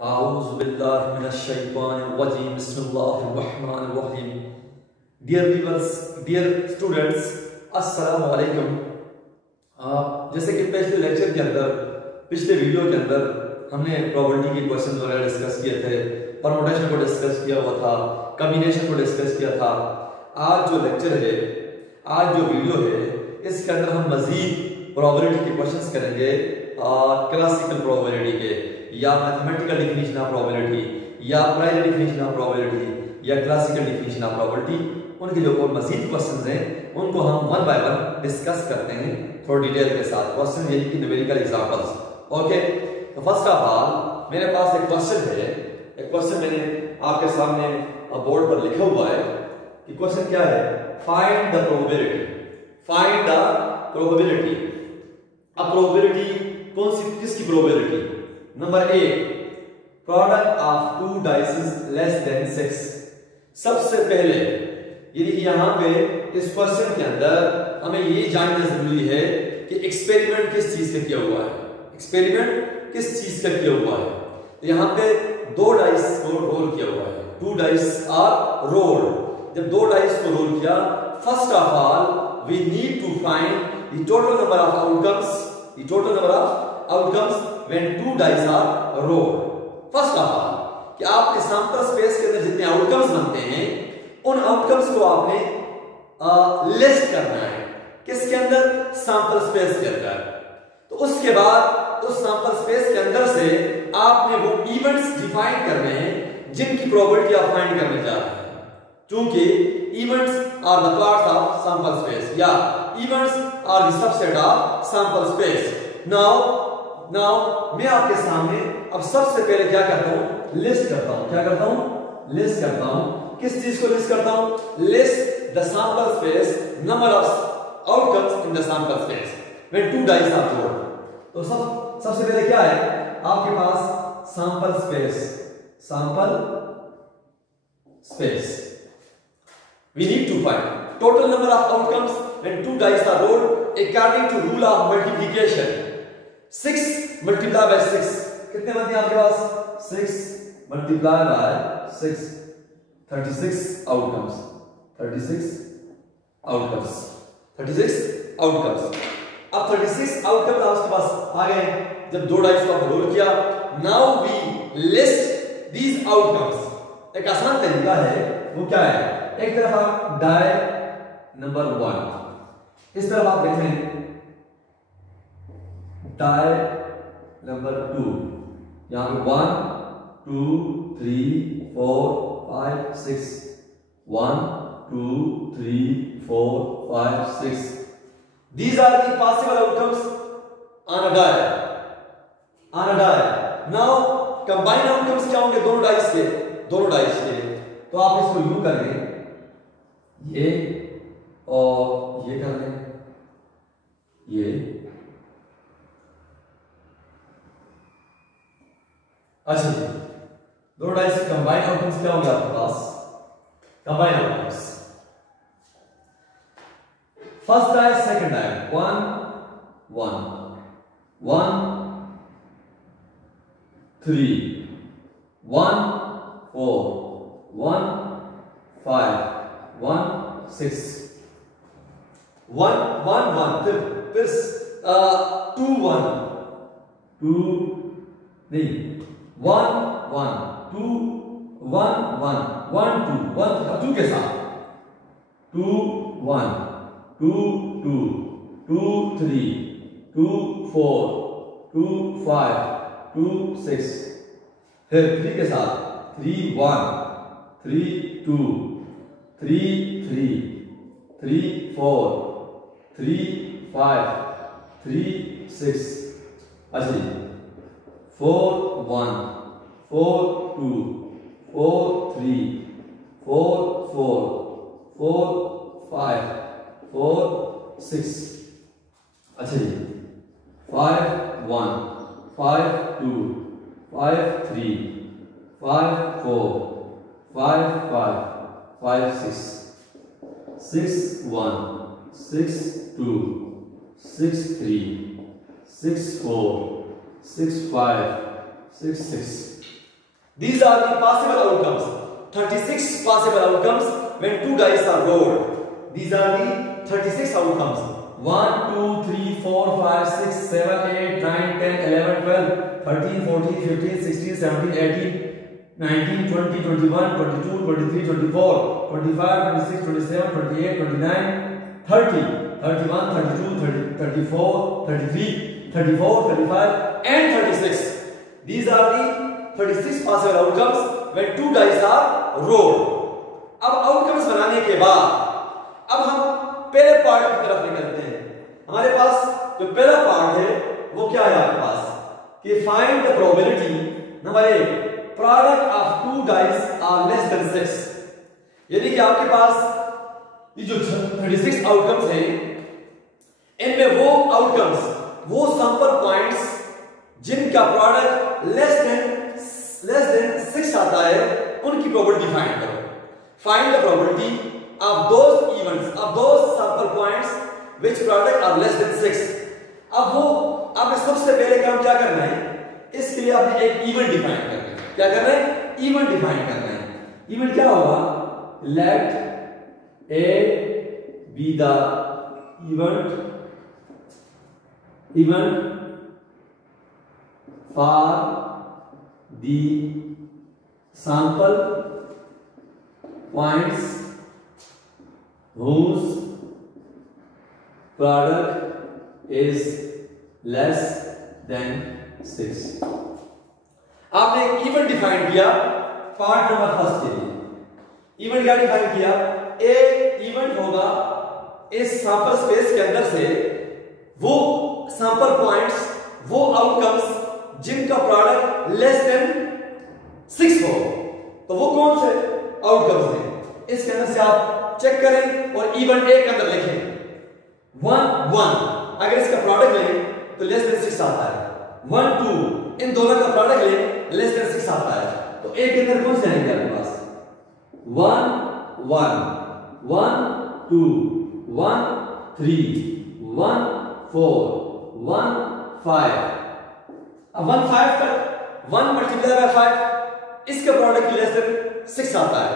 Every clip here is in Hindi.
Bismillahirrahmanirrahim. Dear viewers, dear students, अस्सलाम वालेकुम। जैसे कि पिछले लेक्चर के अंदर, पिछले वीडियो के अंदर हमने प्रोबेबिलिटी के क्वेश्चन वगैरह डिस्कस किए थे, परमुटेशन को डिस्कस किया हुआ था, कॉम्बिनेशन को डिस्कस किया था। आज जो लेक्चर है, आज जो वीडियो है, इसके अंदर हम मजीद प्रोबेबिलिटी के क्वेश्चंस करेंगे, क्लासिकल प्रोबेबिलिटी के, या मैथमेटिकल डेफिनेशन ऑफ प्रोबेबिलिटी, या प्राइमरी डेफिनेशन ऑफ प्रोबेबिलिटी, या क्लासिकल डेफिनेशन ऑफ प्रोबेबिलिटी। उनके जो और मजीद क्वेश्चंस हैं उनको हम वन बाय वन डिस्कस करते हैं थोड़ा डिटेल के साथ। क्वेश्चन यानी कि न्यूमेरिकल एग्जांपल्स। ओके, तो फर्स्ट ऑफ ऑल मेरे पास एक क्वेश्चन है। एक क्वेश्चन मैंने आपके सामने बोर्ड पर लिखा हुआ है कि क्वेश्चन क्या है, find the probability. Find the probability. अब प्रोबेबिलिटी कौन सी, किसकी probability? Number A, product of two dices less than 6। सबसे पहले यानी कि यहां पे इस क्वेश्चन के अंदर हमें ये जानना जरूरी है कि एक्सपेरिमेंट किस चीज का किया हुआ है। एक्सपेरिमेंट किस चीज का किया हुआ है? तो यहां पे दो डाइस को रोल किया हुआ है। Two dice are roll. जब दो डाइस को रोल किया, first of all we need to find the total number of outcomes. The total number of outcomes when two dice are roll. First of all कि आपके सैंपल स्पेस के अंदर जितने आउटकम्स बनते हैं, उन आउटकम्स को आपने लिस्ट करना है। किसके अंदर? सैंपल स्पेस के अंदर। तो उसके बाद उस सैंपल स्पेस के अंदर से आपने वो इवेंट्स डिफाइन करने हैं जिनकी प्रोबेबिलिटी आप फाइंड करने जा रहे हैं। क्योंकि events are the parts of sample space, या events are the subset of sample space. Now मैं आपके सामने अब सबसे पहले क्या करता हूं, लिस्ट करता हूं। क्या करता हूं? लिस्ट करता हूं। किस चीज को लिस्ट करता हूं? List the sample space, number of outcomes in the sample space when two dice are rolled. तो सबसे पहले क्या है आपके पास? Sample space. Sample space we need to find total number of outcomes when two dice are rolled according to rule of multiplication। 6 multiplied by 6 कितने बनते हैं आपके पास? 6 multiplied by 6, 36 outcomes। 36 outcomes। 36 outcomes। अब 36 outcomes आपके पास आ गए। जब दो डाइस को आपने रोल किया, now we list these outcomes. एक आसान तरीका है, वो क्या है? एक तरफ आप डाई नंबर 1, इस तरफ आप देखें डाई नंबर 2। यहां पे 1 2 3 4 5 6, 1 2 3 4 5 6। These are the possible outcomes on a die। On a die। Now combined outcomes क्या होंगे दोनों डाइस के? दोनों डाइस के। तो आप इसको यूं करेंगे, ये और ये कर लें, ये। अच्छा, दोनों डाइस के कंबाइंड आउटकम्स क्या होंगे आपके पास? Combined outcomes first dice, second dice, 1 1 1 3 1 4 1 5 1 6 1 1 1। फिर 2 1 2 नहीं 1 1 2 1 1 1 2 1 2 के साथ 2 1 2 2 2 3 2 4 2 5 2 6। फिर 3 के साथ 3 1 3 2 3 3 3 4 3 5 3 6। अच्छा, 4 1 4 2 4 3 4 4 4 5 4 6। अच्छा जी, 5 1 5 2 5 3 5 4 5 5 5 6 6 1 6 2 6 3 6 4 6 5 6 6। These are the possible outcomes. 36 possible outcomes when 2 dice are rolled. These are the 36 outcomes. 1, 2, 3, 4, 5, 6, 7, 8, 9, 10, 11, 12, 13, 14, 15, 16, 17, 18, 19, 20, 21, 22, 23, 24, 25, 26, 27, 28, 29, 30, 31, 32, 34, 33, 34, 35, and 36. These are the 36 possible outcomes when 2 dice are rolled. अब आउटकम्स बनाने के बाद अब हम पहले पार्ट की तरफ निकलते हैं। हमारे पास जो पहला पार्ट है वो क्या है आपके पास कि find the probability number 1 product of 2 dice are less than 6। यानी कि आपके पास ये जो 36 आउटकम्स हैं इनमें वो आउटकम्स वो सैंपल पॉइंट्स जिनका प्रोडक्ट लेस देन 6 आता है उनकी प्रोबेबिलिटी फाइंड करो। Find the probability of those events of those sample points which product are less than 6। अब वो आपने सबसे पहले काम क्या करना है, इसके लिए आपने एक इवेंट डिफाइन करना है। क्या करना है? इवेंट डिफाइन करना है। इवेंट क्या होगा? let A be the event for the sample points whose product is less than 6। आपने एक इवेंट डिफाइन किया पार्ट नंबर फर्स्ट के लिए। इवेंट क्या डिफाइन किया? ए इवेंट होगा इस सैंपल स्पेस के अंदर से वो सैंपल पॉइंट्स वो आउटकम्स जिनका प्रोडक्ट लेस देन 6 हो। तो वो कौन से आउटकम्स हैं इसके अंदर से आप चेक करें और इवेंट ए के अंदर लिखें 1 1। अगर इसका प्रोडक्ट लें तो लेस देन 6 आता है। 1 2 इन दोनों का प्रोडक्ट लें लेस देन 6 आता है। तो ए के अंदर कौन से आएंगे आपके पास? 1 1 1 2 1 3 1 4 1 5। अब 1 5 का 1 मल्टीप्लाई बाय 5 इसका प्रोडक्ट लेस देन 6 आता है।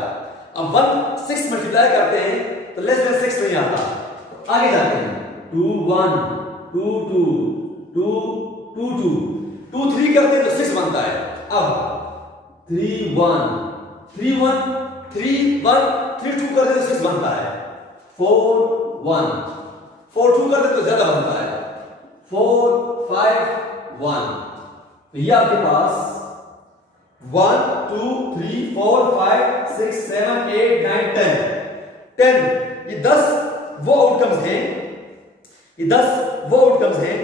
अब 1 6 मल्टीप्लाई करते हैं तो लेस देन 6 नहीं आता। तो आगे जाते हैं 2 1 2 2 2 2 2 2 3 करते हैं तो 6 बनता है। अब 3 1 3 1 3 1 3 2 करते हैं तो 6 बनता है। 4 1 4 2 करते हैं तो ज्यादा बनता है। 4 5 1। तो ये आपके पास 1 2 3 4 5 6 7 8 9 10। ये 10 वो आउटकम्स हैं, ये 10 वो आउटकम्स हैं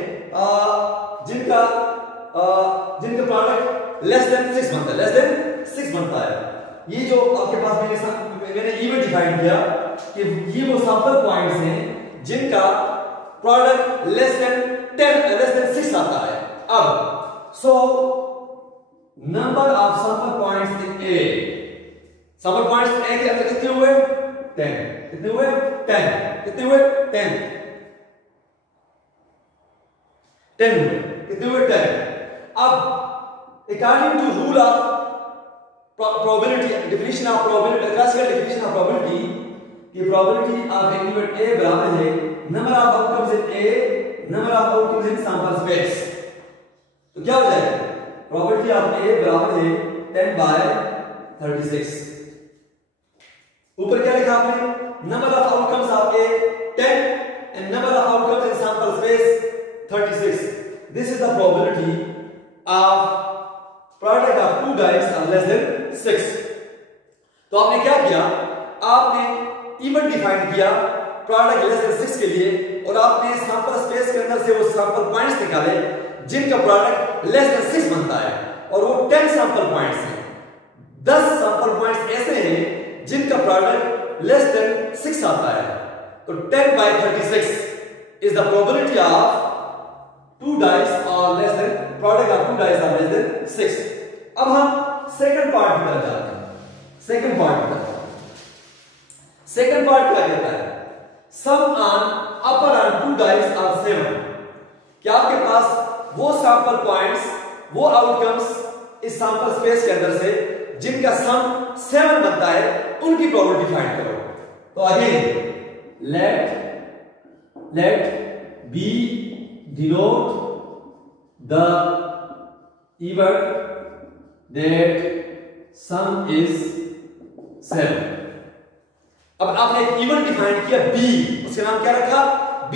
जिनका प्रोडक्ट लेस देन 6 बनता है। लेस देन 6 बनता है। ये जो आपके पास मैंने इवेंट डिफाइन किया कि ये वो सैंपल पॉइंट्स हैं जिनका प्रोडक्ट लेस देन 6 आता है। अब so number of sample points in A, sample points ए के अंदर कितने हुए? 10। कितने हुए? 10। कितने हुए? 10 हुए। कितने हुए? 10। अब according to rule of probability, definition of probability, classical definition of probability, ये probability of an event A बराबर है number of outcomes in A number of outcomes in sample space. तो क्या हो जाएगा? प्रोबेबिलिटी ऑफ ए बराबर है 10/36। ऊपर क्या लिखा आपने? Number of outcomes of A 10 and number of outcomes in sample space 36। This is the probability of product of 2 dice are less than 6। तो आपने क्या किया? आपने इवेंट डिफाइन किया प्रोडक्ट लेस देन 6 के लिए और आपने सैंपल स्पेस के अंदर से वो सैंपल पॉइंट्स निकाले जिनका प्रोडक्ट लेस देन 6 बनता है और वो 10 सैंपल पॉइंट्स हैं। 10 सैंपल पॉइंट्स ऐसे हैं जिनका प्रोडक्ट लेस देन 6 आता है। तो 10/36 is the probability of 2 dice or less than product of 2 dice or less than 6। अब हम सेकंड पार्ट की तरफ जाते हैं। सेकंड पार्ट क्या कहता है? सम ऑन अपर ऑन 2 डाइस और 7। क्या आपके पास वो सैंपल पॉइंट्स वो आउटकम्स इस सैंपल स्पेस के अंदर से जिनका सम 7 बनता है उनकी प्रोबेबिलिटी फाइंड करो। तो again let B denote the event that sum is 7। अब आपने एक इवेंट डिफाइन किया B, उसका नाम क्या रखा? B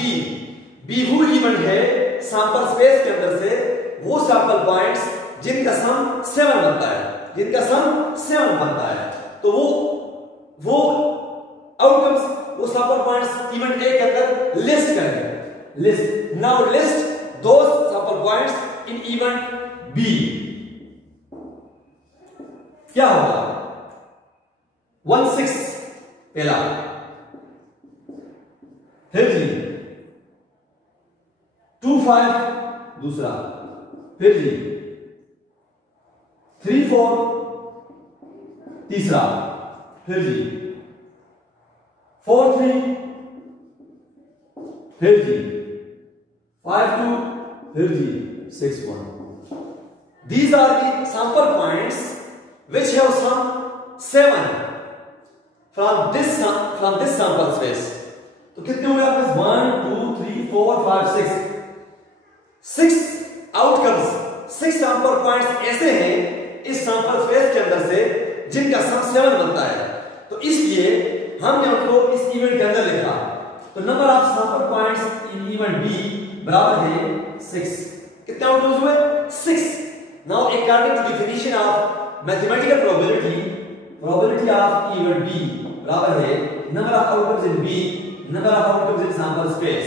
वो इवेंट है सैंपल स्पेस के अंदर से वो सैंपल पॉइंट्स जिनका सम 7 बनता है, तो वो आउटकम्स वो सैंपल पॉइंट्स इवेंट ए के अंदर लिस्ट करेंगे। Now list those sample points in event B. क्या होगा? 16 पहला, फिर जी 25 दूसरा, फिर जी 34 तीसरा, फिर जी 43, फिर जी 52, फिर जी 61। These are the sample points which have sum 7 from this sample space। तो कितने हुए आपके? 1 2 3 4 5 6 आउटकम्स, 6 सैंपल पॉइंट्स ऐसे हैं इस सैंपल स्पेस के अंदर से जिनका सम 7 बनता है। तो इसलिए हमने उनको इस इवेंट के अंदर लिखा। तो number of sample points in event B बराबर है 6। कितने आउटकम्स हुए? 6। Now according to definition of mathematical probability of event B बराबर है number of outcomes in B, number of outcomes in sample space.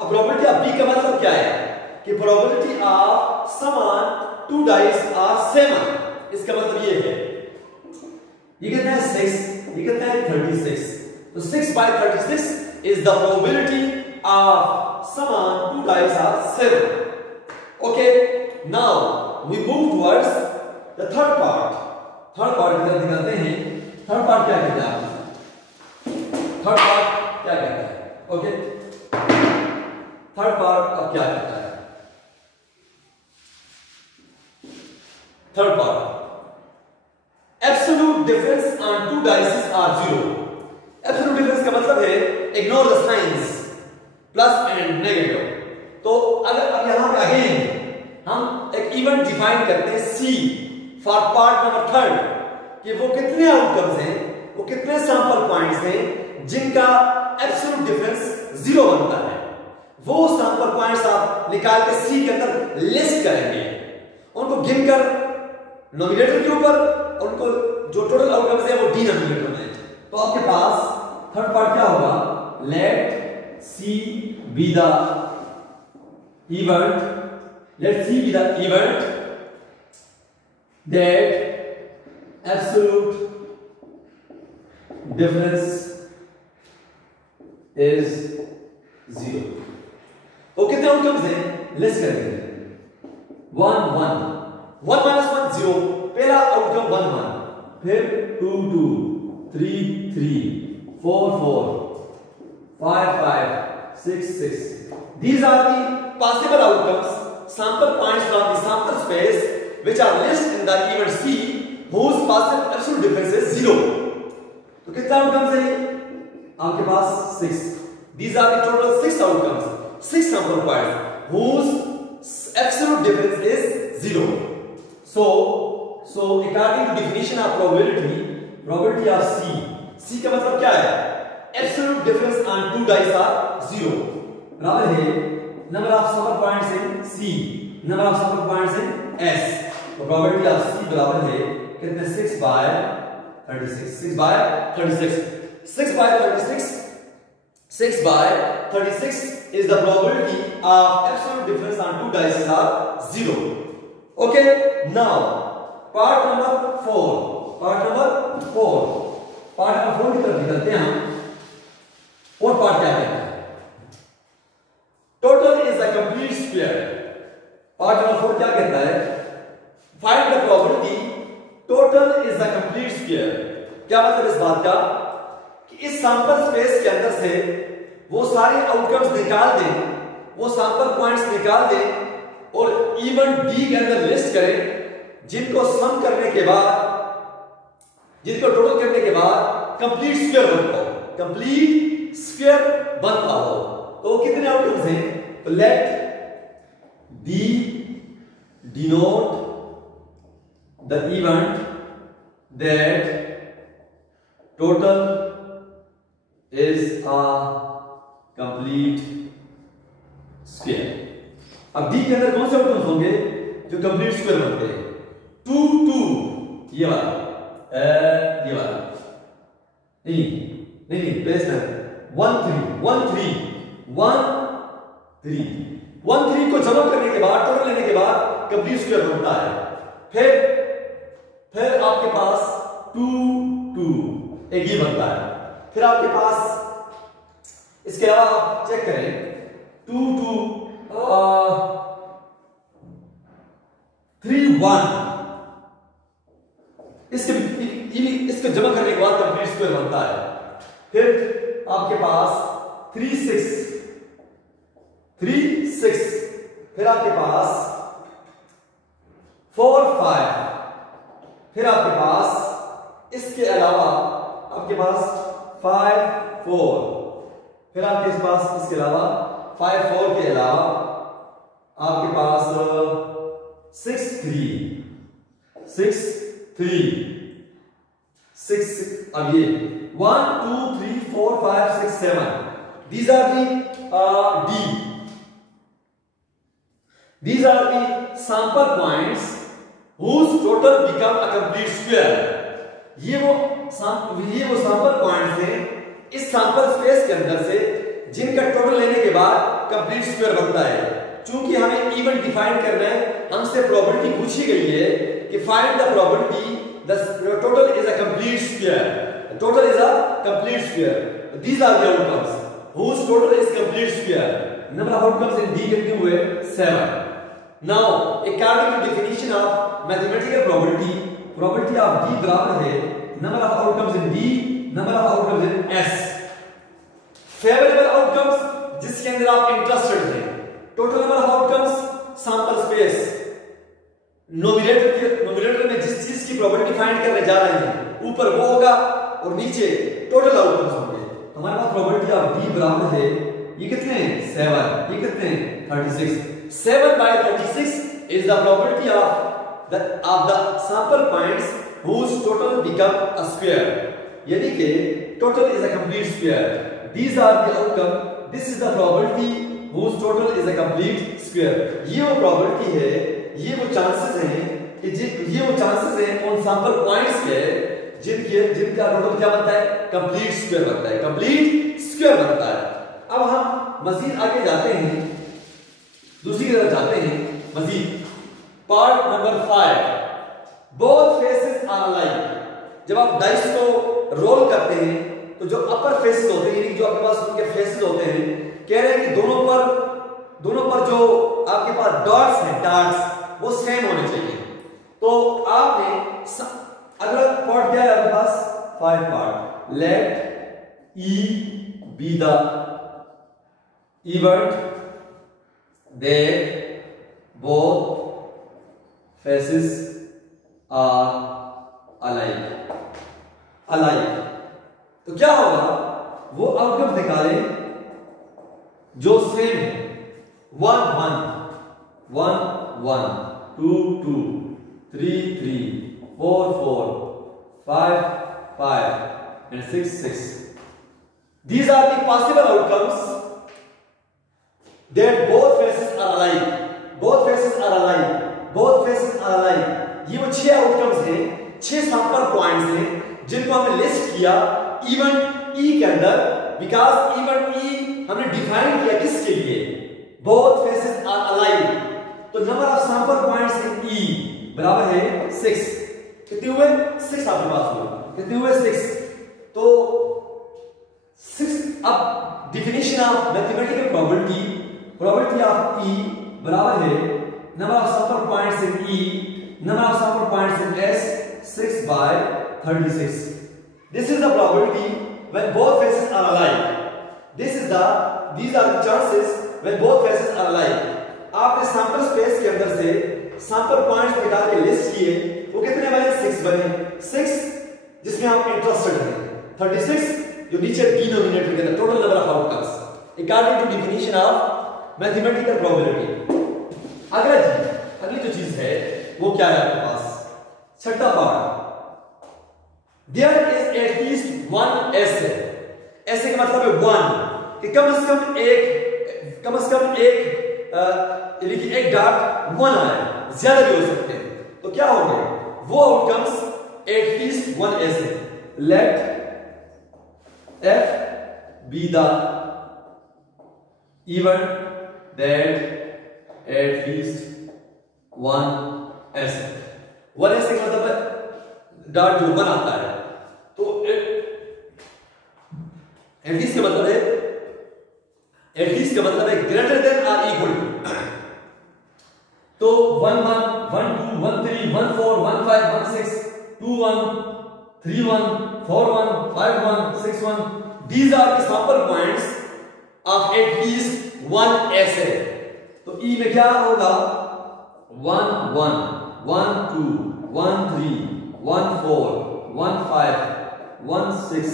अब प्रोबेबिलिटी ऑफ बी का मतलब क्या है कि probability of sum on 2 dice are 7। इसका मतलब ये है, ये कितना है? 6, ये कितना है? 36। तो 6 by 36 is the probability of sum on 2 dice are 7। Okay, now we move towards the third part। Third part की तरफ निकलते हैं। थर्ड पार्ट क्या कहता है? थर्ड पार्ट क्या कहता है? ओके, थर्ड पार्ट अब क्या कहता है? Third part, absolute difference on 2 dices are 0। Absolute difference का मतलब है ignore the signs plus and negative. तो अगर अब यहां पे अगेन हम एक इवेंट डिफाइन करते हैं सी फॉर पार्ट नंबर 3 कि वो कितने आउटकम्स हैं, वो कितने सैंपल पॉइंट्स हैं जिनका एब्सोल्यूट डिफरेंस 0 बनता है। वो सैंपल पॉइंट्स आप निकाल के सी के अंदर लिस्ट करेंगे, उनको गिनकर नोमिनेटर के ऊपर, उनको जो टोटल आउटकम्स है वो डिनोमिनेटर में। तो आपके पास थर्ड पार्ट क्या होगा? Let C be the event, let C be the event that absolute difference is 0। तो कितने आउटकम्स हैं? लिस्ट करेंगे। 1 1 1 - 1 0, पहला आउटकम 1 1, फिर 2 2 3 3 4 4 5 5 6 6। These are the possible outcomes, sample points from the sample space which are listed in the event C whose possible absolute difference is 0। तो कितना आउटकम्स है आपके पास? 6। These are the total 6 outcomes, 6 sample points whose absolute difference is 0। So according to definition of probability of C का मतलब क्या है? Absolute difference on 2 dice are 0 बराबर है number of sample points in C, number of sample points in S। तो प्रोबेबिलिटी ऑफ सी बराबर है कितने? 6 by 36। 6 by 36 is the probability of absolute difference on 2 dice are 0। Okay, now part number 4 की तरफ निकलते हैं हम। और पार्ट क्या कहता है? Total is a complete square. Part number 4 क्या कहता है? Find the probability total is a complete square. क्या मतलब इस बात का कि इस सैंपल स्पेस के अंदर से वो सारे आउटकम्स निकाल दें, वो सैंपल पॉइंट्स निकाल दें और इवेंट डी के अंदर लिस्ट करें, जिनको सम करने के बाद, जिनको टोटल करने के बाद कंप्लीट स्क्वायर बनता हो, कंप्लीट स्क्वायर बनता हो, तो वो कितने आउटकम्स हैं? तो let D denote the event that total is a complete square. अब डी के अंदर कौन से आउटकम्स होंगे जो कंप्लीट स्क्वायर बनते हैं? 2 2 ये वाला, ये वाला नहीं नहीं नहीं बेस्ट है 1 3 1 3 1 3 1 3 को जमा करने के बाद, टोटल लेने के बाद कंप्लीट स्क्वायर बनता है। फिर आपके पास 2 2 एक ही बनता है। फिर आपके पास इसके अलावा आप चेक करें 2 2 3 1 इसको जमा करने के बाद कंप्लीट स्क्वायर बनता है। फिर आपके पास 3 6 फिर आपके पास 4 5 फिर आपके पास इसके अलावा आपके पास 5 4 फिर आपके पास इसके अलावा 5 4 के अलावा आपके पास 6 3 अब ये 1 2 3 4 5 6 7 these are the sample points whose total become a complete square। ये वो सैंपल पॉइंट्स हैं इस सैंपल स्पेस के अंदर से जिनका टोटल लेने के बाद कंप्लीट स्क्वायर बनता है। चूंकि हमें इवेंट डिफाइन करना है, हमसे प्रॉपर्टी पूछी गई है कि find the property the total is a complete square, the total is a complete square, these are the outcomes whose total is complete square। number of outcomes in D कितने हुए? 7। now according to definition of mathematical probability of D बराबर है number of outcomes in D number of outcomes in S। favorable outcomes जिसके अंदर आप इंटरेस्टेड हैं, total number of outcomes sample space, nominator में जिस चीज की प्रोबेबिलिटी फाइंड करने जा रहे हैं ऊपर वो होगा और नीचे टोटल आउटकम्स होंगे। हमारे पास प्रोबेबिलिटी ऑफ डी बराबर है, ये कितने हैं? 7। ये कितने हैं? 36। 7/36 is the probability of the sample points whose total become a square, यानी कि total is a complete square। these are the outcome, this is the probability whose total is a complete square। ये वो प्रोबेबिलिटी है, ये वो चांसेस हैं कि ये वो चांसेस हैं उन सैंपल पॉइंट्स के जिनका टोटल क्या बनता है? कंप्लीट स्क्वायर बनता है, कंप्लीट स्क्वायर बनता है। अब हम मजीद आगे जाते हैं, दूसरी तरफ जाते हैं मजीद। Part number 5, both faces are alike. जब आप डाइस को रोल करते हैं तो जो अपर फेसेस होते हैं, यानी जो आपके पास उनके फेसेस होते हैं, कह रहे हैं कि दोनों पर जो आपके पास डॉट्स हैं, डार्ट्स वो सेम होने चाहिए। तो आपने अगला पार्ट क्या है आपके पास? 5 part. Let E be the event that both faces are alike। तो क्या होगा? वो आउटकम निकाले जो सेम है। 1 1 1 1 2 2 3 3 4 4 5 5 and 6 6। These are the possible outcomes that both faces are alike। both faces are alike, both faces are alike। ये वो 6 आउटकम्स हैं, 6 सैंपल पॉइंट्स हैं जिनको हमने लिस्ट किया इवेंट E के अंदर। बिकॉज इवेंट E हमने डिफाइन किया किसके लिए? both faces are alike। तो number of sample points in E बराबर है 6। कितने हुए? 6 आपके पास हुए। कितने हुए? 6। तो 6। अब definition of mathematical probability of E बराबर है number of sample points in E number of sample points in S 6/36। This is the probability when both faces are alike। these are the chances when both faces are alike। आपने सैंपल स्पेस के अंदर से सैंपल पॉइंट्स निकाल के लिस्ट किए, वो कितने बने? 6 बने। 6 जिसमें आप इंटरेस्टेड हैं, 36 जो नीचे डिनोमिनेटर के अंदर total number of outcomes according to definition of mathematical probability. अगली जो चीज है वो क्या है आपके पास? छठा part, there is at least one ace. Ace का मतलब है वन, कि कम से कम एक लिखिए एक डॉट वन आए, ज्यादा भी हो सकते हैं। तो क्या हो गए वो outcomes? At least one ace. Let F be the event that at least one ace. One ace का मतलब है डॉट जो वन आता है, तो एटलीस्ट का मतलब है greater than or equal to. तो 1 1 1 2 1 3 1 4 1 5 1 6 2 1 3 1 4 1 5 1 6 1। These are the sample points of at least one essay. तो E में क्या होगा? 1 1 1 2 1 3 1 4 1 5 1 6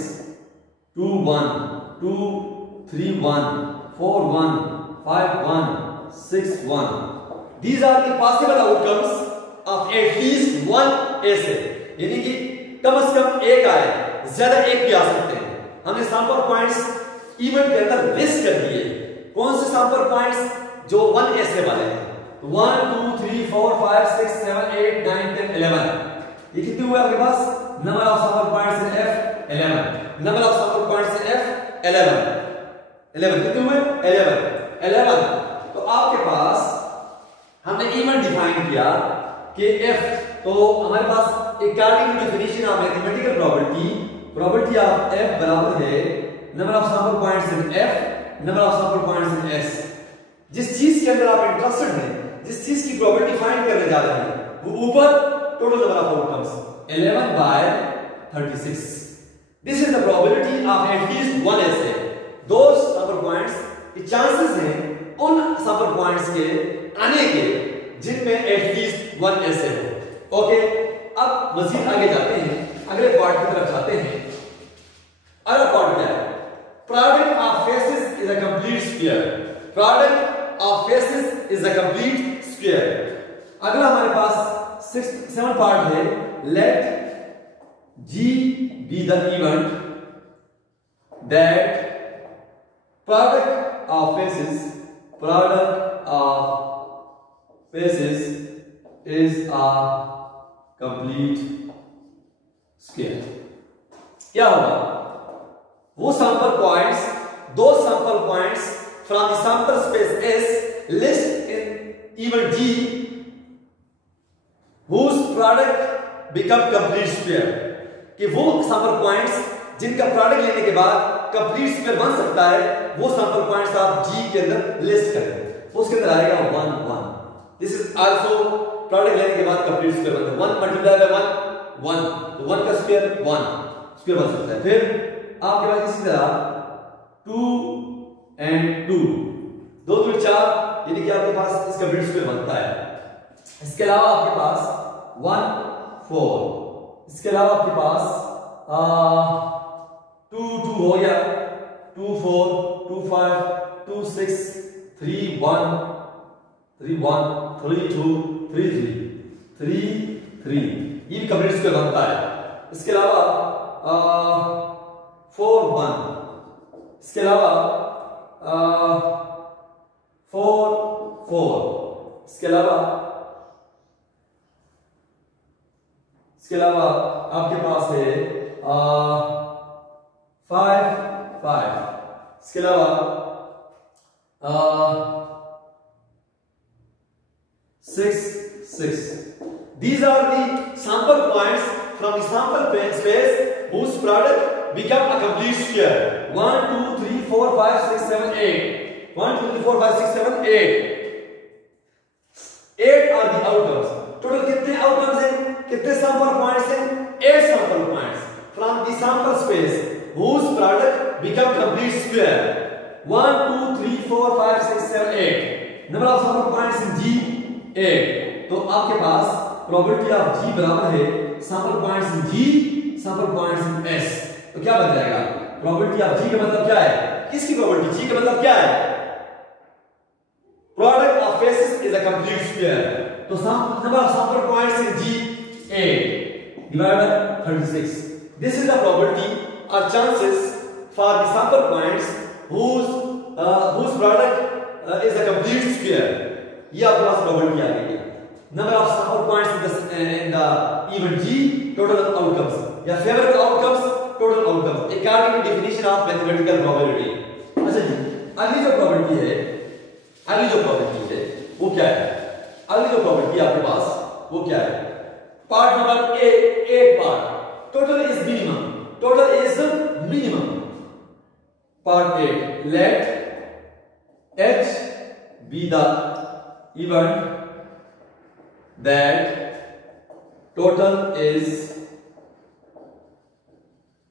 2 1 2 3 1 4 1 5 1 6 1। These are the possible outcomes of at least one essay। यानी कि कम से कम एक आए, ज्यादा एक भी आ सकते हैं। हमने सैंपल पॉइंट्स इवेंट के अंदर लिस्ट कर दिए। कौन से सैंपल पॉइंट्स? जो वन ऐसे वाले हैं। 1 2 3 4 5 6 7 8 9 10 11। ये कितने हुए आपके पास? Number of sample points in F 11। Number of sample points in F 11 कितने हुए? 11। तो आपके पास हमने इवेंट डिफाइन किया कि F, तो हमारे पास according to definition of mathematical probability of F बराबर है number of sample points in F number of sample points in S। जिस चीज के अंदर आप इंटरेस्टेड हैं, जिस चीज की प्रोबेबिलिटी फाइंड करने जा रहे हैं, वो ऊपर total number of outcomes 11 by 36। This is the probability of at least one ऐसे। दो सैंपल पॉइंट्स के चांसेस हैं उन सैंपल पॉइंट्स के आने के जिनमें एटलीस्ट वन ऐसे हो। ओके, अब मजीद आगे जाते हैं, अगले पार्ट की तरफ जाते हैं। अगला पार्ट क्या है? Product of faces is a complete square. Product of faces is a complete square. अगला हमारे पास 7 पार्ट है। Let G be the event that product of faces is a complete scale. क्या होगा? वो सैंपल पॉइंट्स, दो sample points from the sample space S list in event G whose product become complete square. कि वो सैंपल पॉइंट्स जिनका प्रोडक्ट लेने के बाद कंप्लीट स्क्वायर बन सकता है, वो सैंपल पॉइंट्स आप G के अंदर लिस्ट करें। उसके अंदर आएगा 1 1। दिस इज आल्सो प्रोडक्ट लेने के बाद कंप्लीट स्क्वायर बनता है। 1 मल्टीप्लाई बाय 1 तो 1 का स्क्वायर 1 स्क्वायर बन सकता है। फिर आपके पास इसी तरह 2 and 2 2 2 4, यानी कि आपके पास इसका कंप्लीट स्क्वायर बनता है। इसके अलावा आपके पास 1 4, इसके अलावा आपके पास 2 2 हो गया, 2 4 2 5 2 6 3 1 3 1 3 2 3 3 3 ये भी कंप्लीट स्क्वायर बनता है। इसके अलावा 4 1, इसके अलावा 4 4, इसके अलावा आपके पास है 5 5, इसके अलावा 6 6। These are the sample points from the sample space whose product become a complete square. 1 2 3 4 5 6 7 8 1 2 3 4 5 6 7 8 8 are the outcomes. Total कितने आउटकम्स हैं, कितने सैंपल पॉइंट्स हैं? 8 sample points from the sample space whose product become complete square. 1 2 3 4 5 6 7 8 number of sample points in G 8। तो आपके पास प्रोबेबिलिटी ऑफ जी बराबर है sample points in G sample points in S. तो क्या बन जाएगा, प्रोबेबिलिटी ऑफ जी का मतलब क्या है, किसकी प्रोबेबिलिटी, जी का मतलब क्या है, product of faces is a complete square. तो number of sample points in G 8 divided by 36. This is the probability or chances for the sample points whose product is a complete square. ये आपके पास प्रोबेबिलिटी आ गई है। Number of sample points in the event G, total outcomes या favourable outcomes, total outcomes according to definition of mathematical probability. अच्छा जी, अगली जो प्रोबेबिलिटी है वो क्या है, अगली जो प्रोबेबिलिटी आपके पास वो क्या है, part number A, 8 part, total is minimum, part 8, let H be the event that total is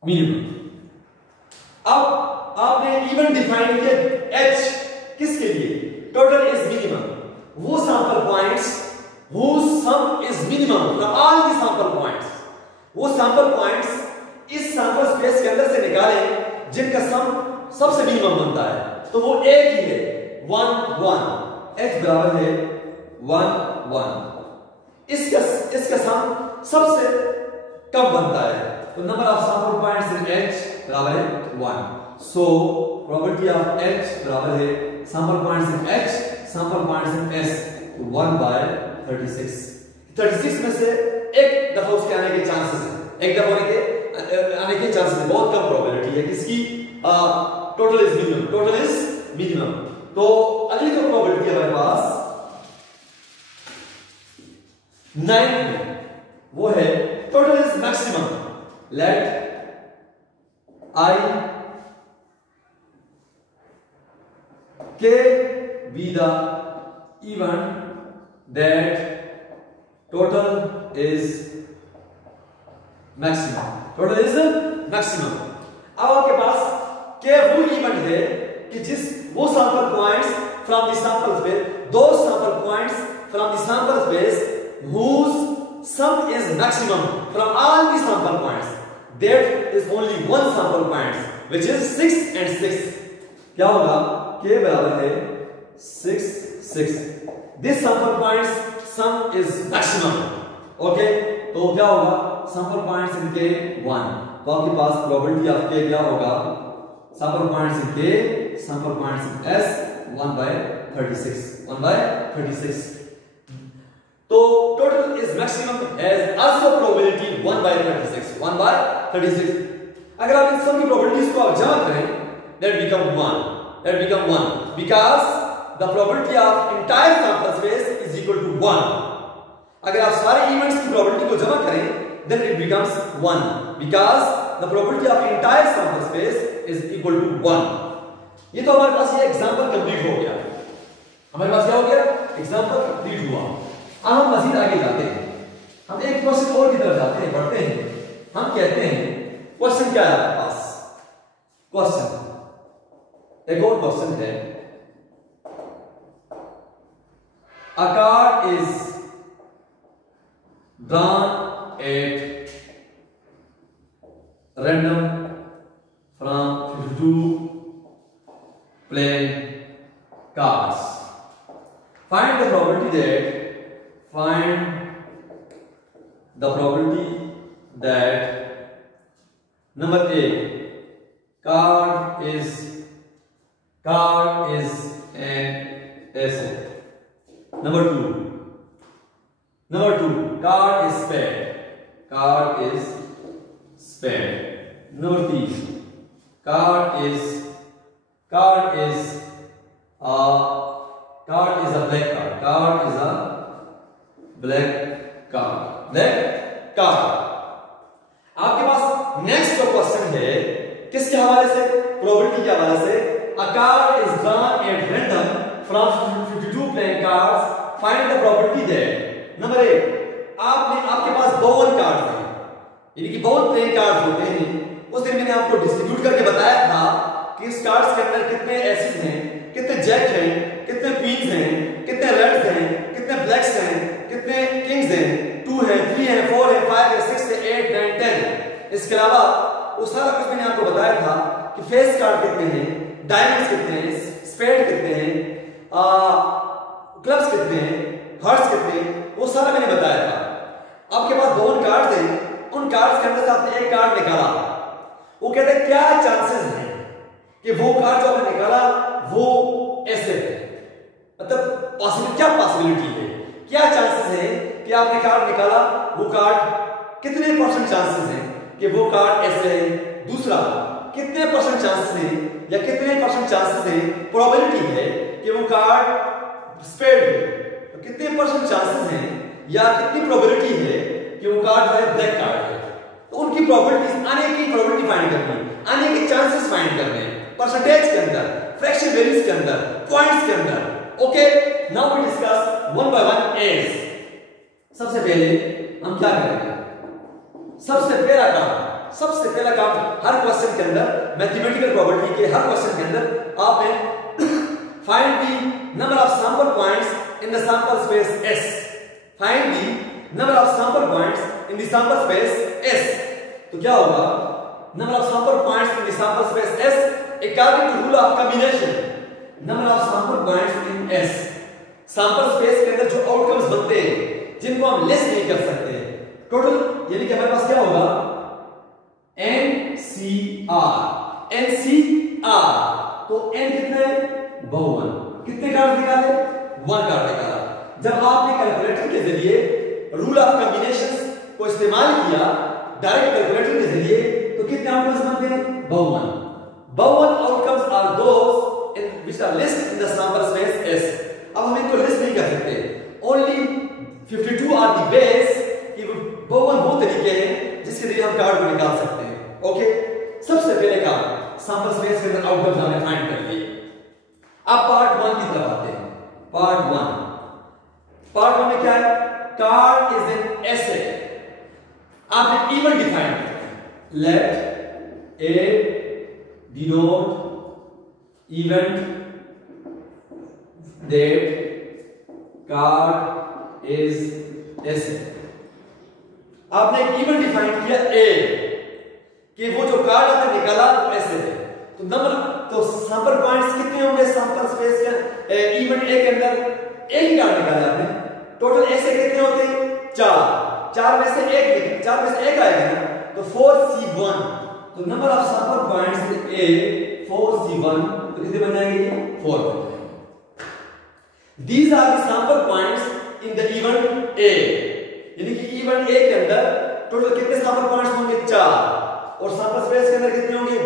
minimum। अब आपने इवेंट डिफाइन किया H किसके लिए, टोटल इज मिनिमम, वो sample points whose sum is minimum from all the sample points, वो सैंपल पॉइंट्स इस सैंपल स्पेस के अंदर से निकालें जिनका सम सबसे मिनिमम बनता है, तो वो एक ही है 1 1, H बराबर है 1 1, इसका सम सबसे कम बनता है, तो number of sample points in H बराबर है 1। सो प्रोबेबिलिटी ऑफ H बराबर है sample points in H sample points in S 1 by 36 में से एक दफा उसके आने के चांसेस है, एक दफा आने के चांसेस है, बहुत कम प्रोबेबिलिटी है किसकी, टोटल इज मिनिमम। तो अगली जो प्रोबेबिलिटी है हमारे पास 9 वो है total is maximum, let I K be the event that total is maximum, अब आपके पास क्या वो इवेंट है कि जिस वो sample points from the sample space, दो sample points from the sample space whose sum is maximum from all the sample points, that is only one sample points which is 6 and 6, क्या होगा, k बराबर है 6 6, this sample points sum is maximum, okay, तो क्या होगा, sample points in k 1, तो आपके पास प्रोबेबिलिटी ऑफ k क्या होगा, sample points in k sample points in S 1 by 36, तो total is maximum has also probability 1 by 36, अगर आप इन सभी प्रोबेबिलिटीज को आप जमा करें that become 1 because the probability of entire sample space is equal to 1। अगर आप सारे इवेंट्स की प्रोबेबिलिटी को जमा करें then it becomes 1 because the probability of entire sample space is equal to 1। ये तो हमारे पास ये एग्जांपल कंप्लीट हो गया, हमारे पास क्या हो गया, एग्जांपल कंप्लीट हुआ। अब हम मजीद आगे जाते हैं, हम एक क्वेश्चन और की तरफ जाते हैं, बढ़ते हैं, हम कहते हैं क्वेश्चन क्या है आपके पास, क्वेश्चन एक और क्वेश्चन है, a card is drawn at random from 52 playing cards, find the probability that number A, card is an asset, number 2 card is spade, number 3 card is a black card। आपके पास नेक्स्ट जो क्वेश्चन है किसके हवाले से, प्रोबेबिलिटी के हवाले से, a card is drawn at random from 52 playing cards, find the probability that number 1, आपके पास 52 कार्ड्स हैं, यानी कि 52 प्लेइंग कार्ड्स होते हैं। उस दिन मैंने आपको डिस्ट्रीब्यूट करके बताया था कि इस कार्ड्स के अंदर कितने एसेस हैं, कितने जैक हैं, कितने क्वींस हैं, कितने रेड्स हैं, कितने ब्लैक्स हैं, कितने अलावा वो सारा कुछ मैंने आपको बताया था कि फेस कार्ड कितने हैं, डायमंड्स कितने हैं, स्पेड कितने हैं, क्लब्स कितने हैं, हार्ट्स कितने हैं, वो सारा मैंने बताया था। आपके पास 2 कार्ड्स हैं, उन कार्ड्स के अंदर से आपने एक कार्ड निकाला, वो कहते हैं क्या चांसेस हैं कि वो कार्ड जो आपने निकाला वो ऐसे है, मतलब क्या पॉसिबिलिटी है, क्या चांसेस है कि आपने कार्ड निकाला, वो कार्ड कितने परसेंट चांसेस हैं कि वो कार्ड ऐसे है। दूसरा, कितने परसेंट चांसेस हैं या कितने परसेंट चांसेस हैं, प्रोबेबिलिटी है कि वो कार्ड स्पेड है, तो कितने परसेंट चांसेस हैं या कितनी प्रोबेबिलिटी है कि वो कार्ड जो है ब्लैक कार्ड है। तो उनकी प्रोबेबिलिटीज, आने की प्रोबेबिलिटी फाइंड करनी, आने के चांसेस फाइंड करने, परसेंटेज के अंदर, फ्रैक्शन वैल्यूज के अंदर, पॉइंट्स के अंदर। Okay, now we discuss one by one each. सबसे पहले हम क्या करेंगे, सबसे पहला काम हर क्वेश्चन के अंदर, मैथमेटिकल प्रोबेबिलिटी के हर क्वेश्चन के अंदर आपने find the number of sample points in the sample space S। Find the number of sample points in the sample space S। तो क्या होगा, number of sample points in the sample space S according to rule of combination, number of sample points in S। Sample space के अंदर जो आउटकम्स बनते हैं जिनको हम लेस नहीं कर सकते टोटल, यानी कि हमारे पास क्या होगा NCR। तो N कितने, 52। कितने कार्ड निकाले, 1 कार्ड निकाला। जब आपने कैलकुलेटर के जरिए रूल ऑफ कॉम्बिनेशंस को इस्तेमाल किया डायरेक्ट कैलकुलेटर के जरिए, तो कितने आउटकम्स बनते हैं, 52 outcomes are those in which are list in the sample space S। अब हम इनको लिस्ट नहीं कर सकते, ओनली 52 आर द वेज कि 52 वो तरीके हैं जिसके जरिए हम कार्ड को निकाल सकते हैं। ओके, सबसे पहले काम सैंपल स्पेस के अंदर आउटकम्स हमने फाइंड कर लिए। अब पार्ट 1 की तरफ आते हैं। पार्ट 1 में क्या है, कार्ड इज एन एसेट। आपने इवेंट डिफाइन किया, let A denote event that card is ace. आपने एक इवेंट डिफाइन किया ए कि वो जो कार्ड आपने निकाला वो ऐसे है। तो नंबर, तो सैंपल पॉइंट्स कितने होंगे सैंपल स्पेस के इवेंट ए के अंदर, एक ही कार्ड निकाला आपने, टोटल ऐसे कितने होते हैं, 4 में से एक आएगा ना, तो 4C1। तो number of sample points A 4C1, तो कितने बन जाएंगे, 4 बन जाएंगे। These are the sample points in the event A, यानी कि इवेंट ए के अंदर टोटल कितने सैंपल पॉइंट्स होंगे, 4, और सैंपल स्पेस के अंदर कितने होंगे,